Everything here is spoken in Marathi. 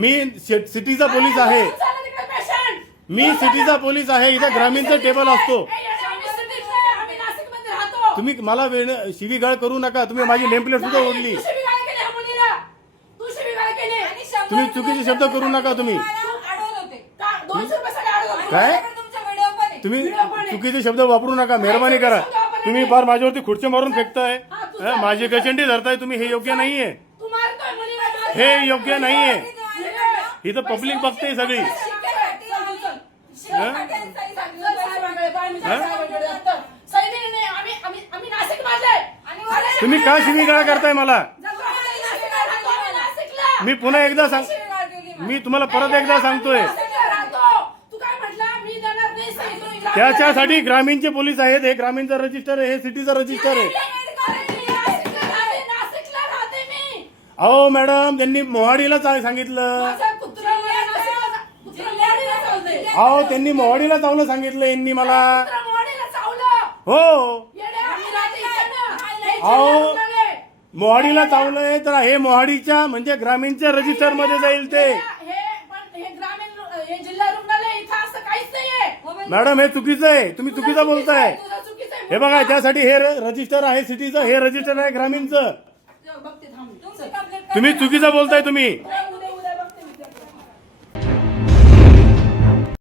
मी सिटीचा पोलीस आहे. मी सिटीचा पोलीस आहे इथं ग्रामीणचा टेबल असतो. तुम्ही मला वेळ शिवीगाळ करू नका तुम्ही माझी नेमप्लेट सुद्धा ओढली तू शिवीगाळ केली ह्या मुलीला. तू शिवीगाळ केली. आणि शंभर तुम्ही चुकीचे शब्द करू नका तुम्ही. काय? माझ्याकडे तुमचा व्हिडिओ पण आहे तुम्ही. चुकीचे शब्द वापरू नका मेहरबानी करा तुम्ही फार माझ्यावरती खुर्ची मारून फेकताय. माझी गचंडी धरताय तुम्ही हे योग्य नाहीये. हे योग्य नाहीये. इथं पब्लिक बघते सगळी हं? तुम्ही का शिवीगाळ करताय मला. मी पुन्हा एकदा सांग. मी तुम्हाला परत एकदा सांगतोय नाशिकला राहतो. तू काय म्हटला मी देणार नाही सांगितलं. त्याच्यासाठी ग्रामीणचे पोलीस आहेत हे ग्रामीणचं रजिस्टर आहे हे सिटीचं रजिस्टर आहे. अहो मॅडम त्यांनी मोहाडीला सांगितलं माझा कुत्रा मला नाशिकला- कुत्रा मोडीला चावलंय. अहो त्यांनी मोहाडीला चावलं सांगितलं यांनी मला. हो. अहो. मोहाडीला चावलंय तर हे मोहाडीच्या म्हणजे ग्रामीणच्या रजिस्टरमध्ये जाईल ते. हे पण हे ग्रामीण रु- हे जिल्हा रुग्णालय इथं असं काहीच नाहीये मॅडम हे चुकीचं आहे तुम्ही चुकीचं बोलताय. हे बघा त्यासाठी हे रजिस्टर आहे सिटीचं हे रजिस्टर आहे ग्रामीणचं. तुम्ही चुकीचं बोलताय तुम्ही.